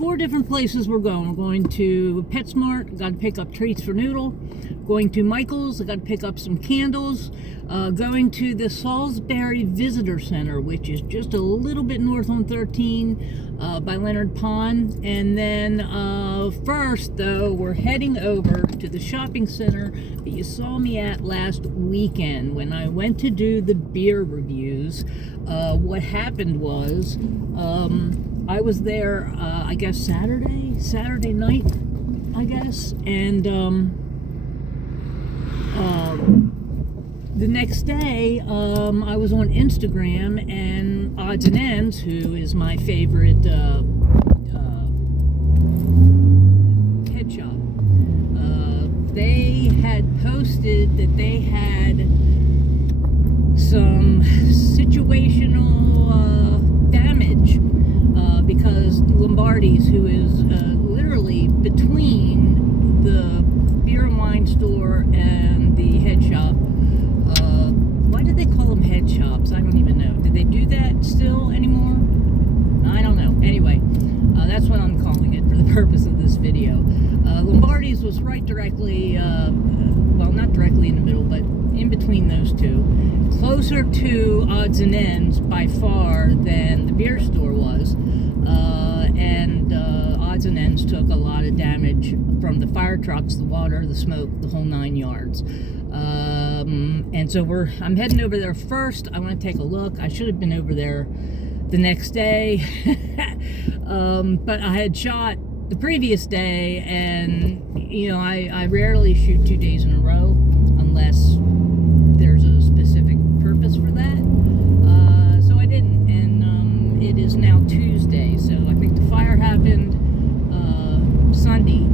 4 different places we're going. We're going to PetSmart, got to pick up treats for Noodle. Going to Michael's, I got to pick up some candles. Going to the Salisbury Visitor Center, which is just a little bit north on 13 by Leonard Pond. And then first, though, we're heading over to the shopping center that you saw me at last weekend when I went to do the beer reviews. What happened was I was there, I guess Saturday night, I guess, and the next day, I was on Instagram, and Odds and Ends, who is my favorite head shop, they had posted that they had some situational damage because Lombardi's, who is literally between the beer and wine store and the head shop. Why did they call them head shops? I don't even know. Did they do that still anymore? I don't know. Anyway, that's what I'm calling it for the purpose of this video. Lombardi's was right directly, well, not directly in the middle, but in between those two. Closer to Odds and Ends by far than the beer store was. And Odds and Ends took a lot of damage from the fire trucks, the water, the smoke, the whole 9 yards. And so I'm heading over there first. I want to take a look. I should have been over there the next day. But I had shot the previous day, and you know, I rarely shoot 2 days in a row unless there's a specific purpose for that. So I didn't, and it is now Tuesday, so I think the fire happened Sunday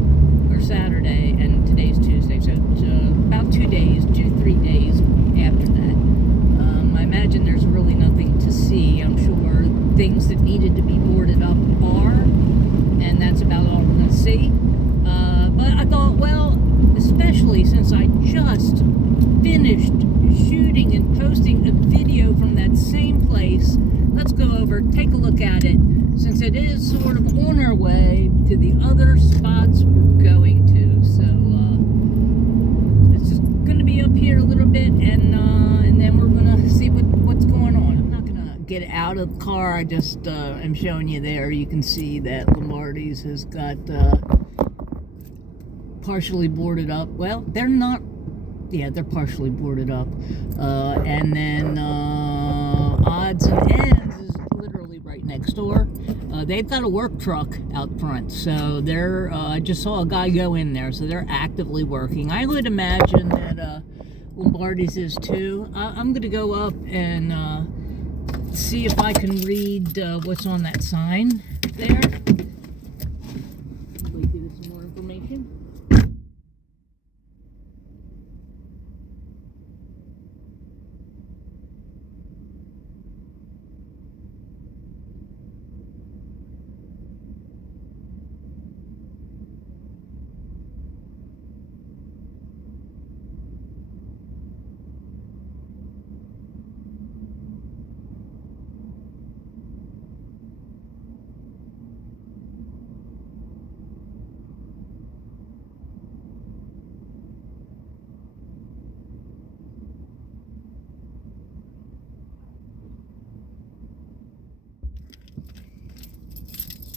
or Saturday, and today's Tuesday, so about 3 days after that. I imagine there's really nothing to see. I'm sure things that needed to be boarded up are, and that's about all we're going to see. But I thought, well, especially since I just finished shooting and posting a video from that same place, let's go over, take a look at it, since it is sort of on our way to the other spots we're going to. So it's just going to be up here a little bit, and then we're going to see what's going on. I'm not going to get out of the car. I just am showing you there. You can see that Lombardi's has got partially boarded up. Well, they're not. Yeah, they're partially boarded up. And then Odds and Ends is literally right next door. They've got a work truck out front, so they're. I just saw a guy go in there, so they're actively working. I would imagine that Lombardi's is too. I'm going to go up and see if I can read what's on that sign there. Hopefully give it some more information.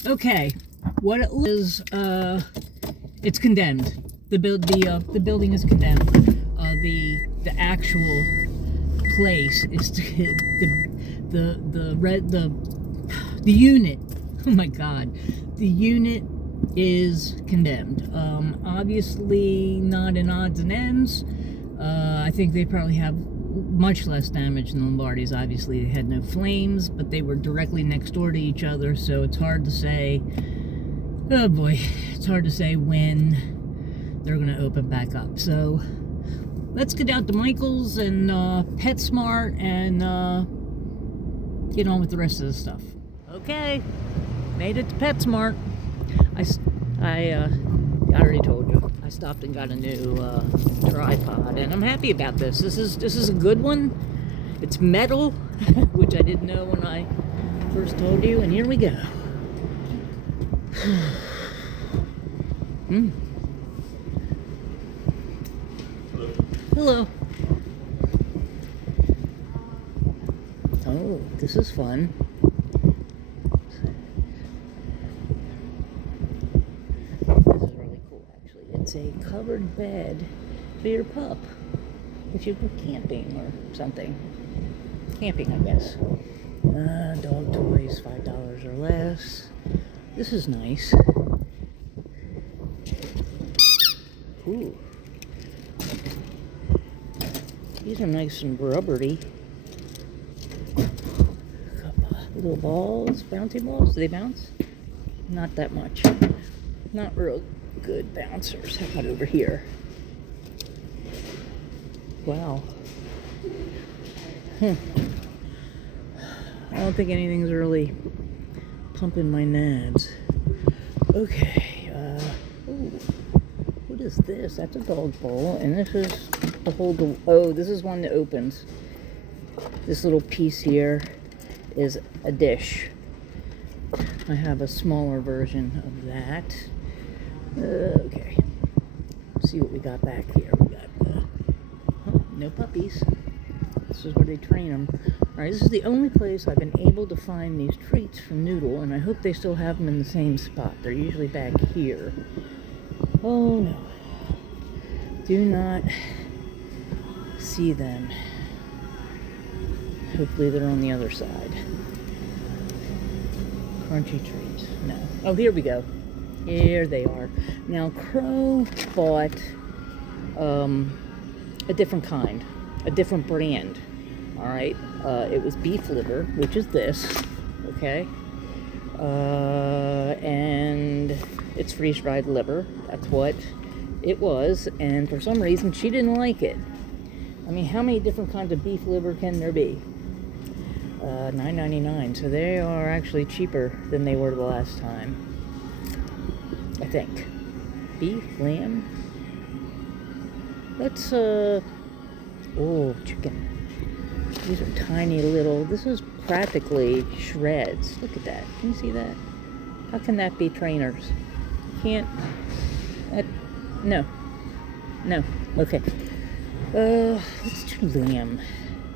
Okay, what it is, it's condemned. The building is condemned. The actual place is the unit. Oh my God, the unit is condemned. Obviously not in Odds and Ends. I think they probably have much less damage than Lombardi's. Obviously they had no flames, but they were directly next door to each other, so it's hard to say. Oh boy, it's hard to say when they're going to open back up. So let's get out to Michael's and PetSmart and get on with the rest of the stuff. Okay, made it to PetSmart. I already told you, I stopped and got a new tripod, and I'm happy about this. This is a good one. It's metal, which I didn't know when I first told you, and here we go. Mm. Hello. Oh, this is fun. This is really cool, actually. It's a covered bed for your pup if you go camping or something. Camping, I guess. Dog toys, $5 or less. This is nice. Ooh. These are nice and rubbery. Little balls, bouncy balls. Do they bounce? Not that much. Not real good bouncers. How about over here? Wow. I don't think anything's really pumping my nads. Okay. Ooh. What is this? That's a dog bowl, and this is to hold the. Oh, this is one that opens. This little piece here is a dish. I have a smaller version of that. Okay. Let's see what we got back here. We got no puppies. This is where they train them. Alright, this is the only place I've been able to find these treats from Noodle, and I hope they still have them in the same spot. They're usually back here. Oh no. Do not see them. Hopefully they're on the other side. Crunchy treats. No. Oh, here we go. Here they are. Now, Crow bought a different kind, a different brand. All right. It was beef liver, which is this. Okay. And it's freeze-dried liver. That's what it was. And for some reason, she didn't like it. I mean, how many different kinds of beef liver can there be? $9.99. So they are actually cheaper than they were the last time. I think. Beef, lamb. Let's, oh, chicken. These are tiny little, this is practically shreds. Look at that. Can you see that? How can that be trainers? You can't, no. No. Okay. Let's do lamb.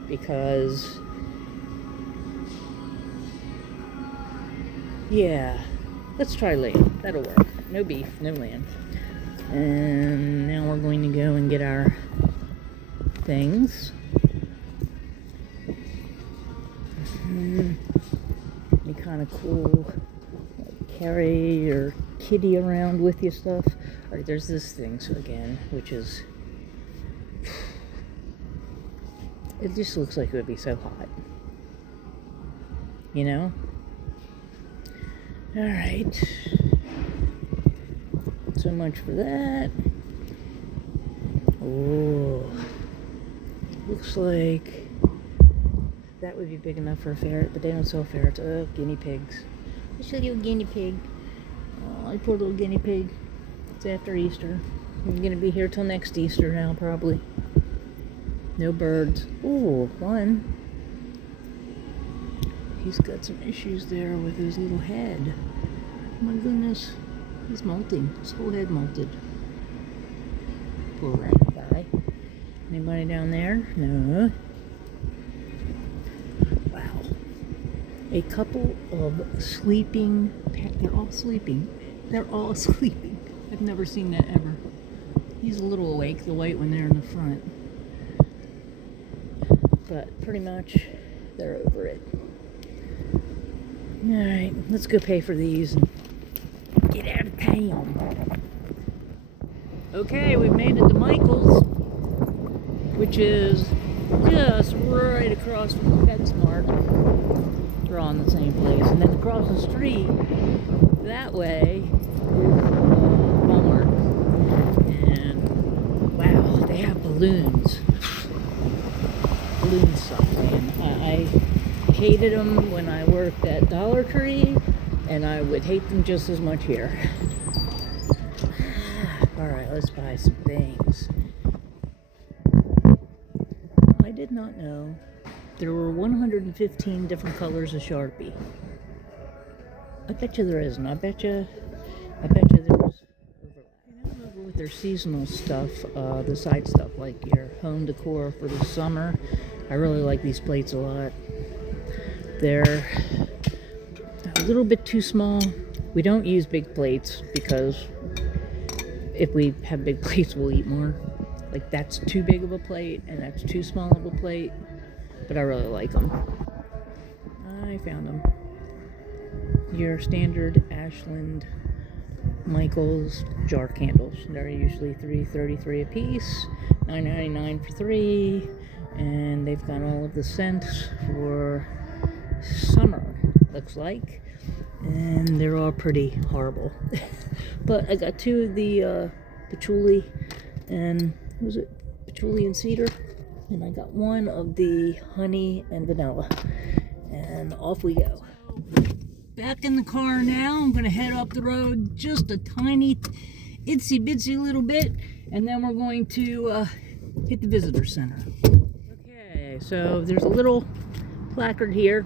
Because, yeah, let's try lamb. That'll work. No beef, no lamb. And now we're going to go and get our things. Be kind of cool. Like carry your kitty around with you stuff. Alright, there's this thing so again, which is, it just looks like it would be so hot. You know? Alright. So much for that. Oh. Looks like that would be big enough for a ferret, but they don't sell ferrets. Oh, guinea pigs. I'll show you a guinea pig. Oh, poor little guinea pig. It's after Easter. I'm gonna be here till next Easter now, probably. No birds. Oh, one. He's got some issues there with his little head. Oh my goodness. He's molting. His whole head molted. Poor rabbit guy. Anybody down there? No. Wow. A couple of sleeping. They're all sleeping. They're all sleeping. I've never seen that ever. He's a little awake, the white one there in the front. But pretty much, they're over it. Alright, let's go pay for these and get out of town. Okay, we've made it to Michael's, which is just right across from PetSmart. They're all in the same place. And then across the street, that way, is Walmart. And wow, they have balloons. Balloons suck, man. I hated them when I worked at Dollar Tree, and I would hate them just as much here. Alright, let's buy some things. I did not know there were 115 different colors of Sharpie. I bet you there isn't. I bet you I bet you there's overlap. And I'm over with their seasonal stuff, the side stuff, like your home decor for the summer. I really like these plates a lot. They're a little bit too small. We don't use big plates because if we have big plates, we'll eat more. Like, that's too big of a plate and that's too small of a plate. But I really like them. I found them. Your standard Ashland Michaels jar candles. They're usually $3.33 a piece, $9.99 for 3, and they've got all of the scents for summer, looks like, and they're all pretty horrible. But I got 2 of the patchouli and was it patchouli and cedar, and I got 1 of the honey and vanilla, and off we go. Back in the car now. I'm gonna head up the road just a tiny itsy bitsy little bit, and then we're going to hit the visitor center. Okay, so there's a little placard here,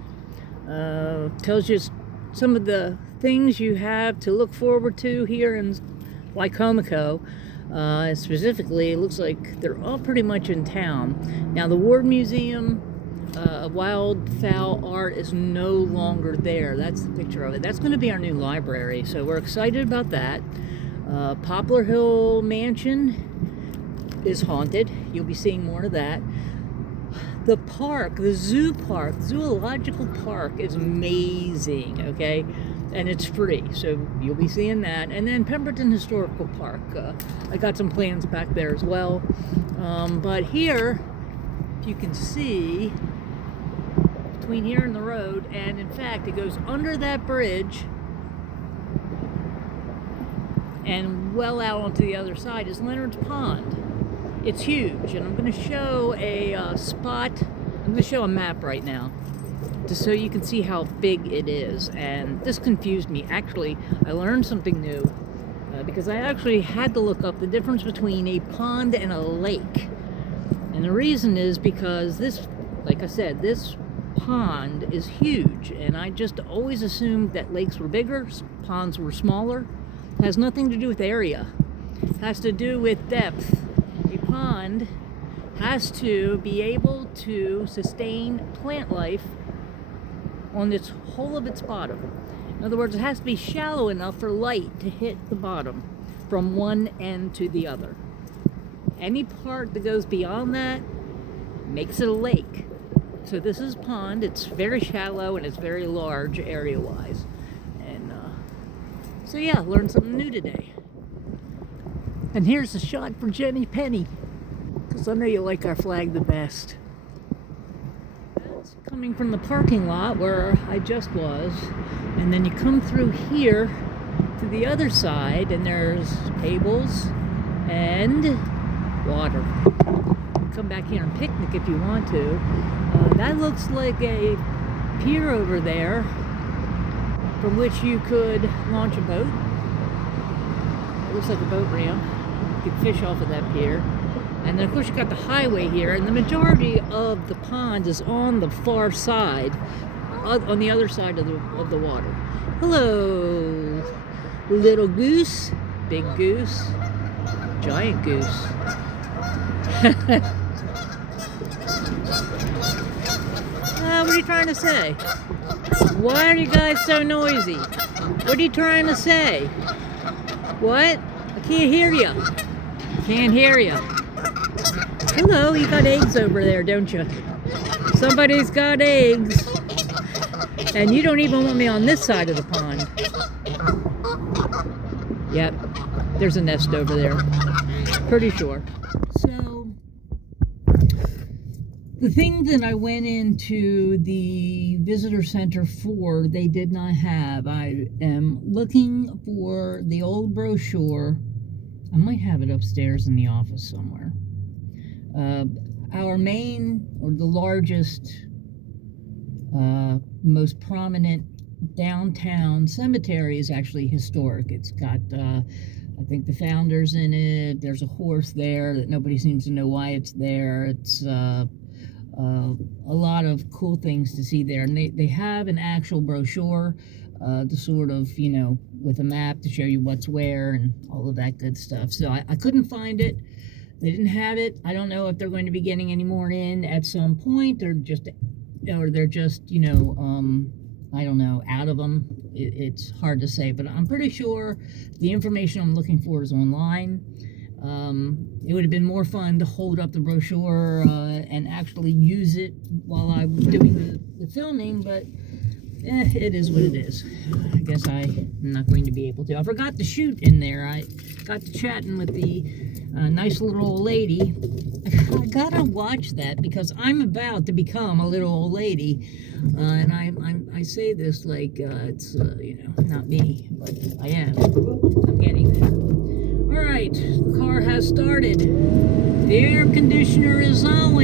tells you some of the things you have to look forward to here in Lycomico. Specifically, it looks like they're all pretty much in town. Now, the Ward Museum of Wildfowl Art is no longer there. That's the picture of it. That's going to be our new library, so we're excited about that. Poplar Hill Mansion is haunted. You'll be seeing more of that. The park, the zoo park, zoological park is amazing, okay? And it's free, so you'll be seeing that. And then Pemberton Historical Park. I got some plans back there as well. But here, if you can see, between here and the road, and in fact, it goes under that bridge and well out onto the other side is Leonard's Pond. It's huge, and I'm going to show a spot. I'm going to show a map right now, just so you can see how big it is. And this confused me. Actually, I learned something new because I actually had to look up the difference between a pond and a lake. And the reason is because this, like I said, this pond is huge, and I just always assumed that lakes were bigger, ponds were smaller. It has nothing to do with area. It has to do with depth. A pond has to be able to sustain plant life on its whole of its bottom. In other words, it has to be shallow enough for light to hit the bottom from one end to the other. Any part that goes beyond that makes it a lake. So this is a pond. It's very shallow and it's very large area-wise. And so yeah, learned something new today. And here's a shot for Jenny Penny, because I know you like our flag the best. That's coming from the parking lot where I just was, and then you come through here to the other side, and there's tables and water. Come back here and picnic if you want to. That looks like a pier over there from which you could launch a boat. It looks like a boat ramp. You could fish off of that pier. And then of course you got the highway here, and the majority of the pond is on the far side, on the other side of the water. Hello, little goose, big goose, giant goose. What are you trying to say? Why are you guys so noisy? What are you trying to say? What? I can't hear you. Can't hear you. Hello, you got eggs over there, don't you? Somebody's got eggs. And you don't even want me on this side of the pond. Yep, there's a nest over there. Pretty sure. So, the thing that I went into the visitor center for, they did not have. I am looking for the old brochure. I might have it upstairs in the office somewhere. Our main, or the largest, most prominent downtown cemetery is actually historic. It's got, I think, the founders in it. There's a horse there that nobody seems to know why it's there. It's a lot of cool things to see there. And they have an actual brochure to sort of, with a map to show you what's where and all of that good stuff. So I couldn't find it. They didn't have it. I don't know if they're going to be getting any more in at some point, or they're just, I don't know, out of them. It's hard to say, but I'm pretty sure the information I'm looking for is online. It would have been more fun to hold up the brochure and actually use it while I'm doing the filming, but it is what it is. I guess I'm not going to be able to. I forgot to shoot in there. I got to chatting with the nice little old lady. I gotta watch that because I'm about to become a little old lady, and I say this like it's not me, but I am. I'm getting there. All right, the car has started. The air conditioner is on,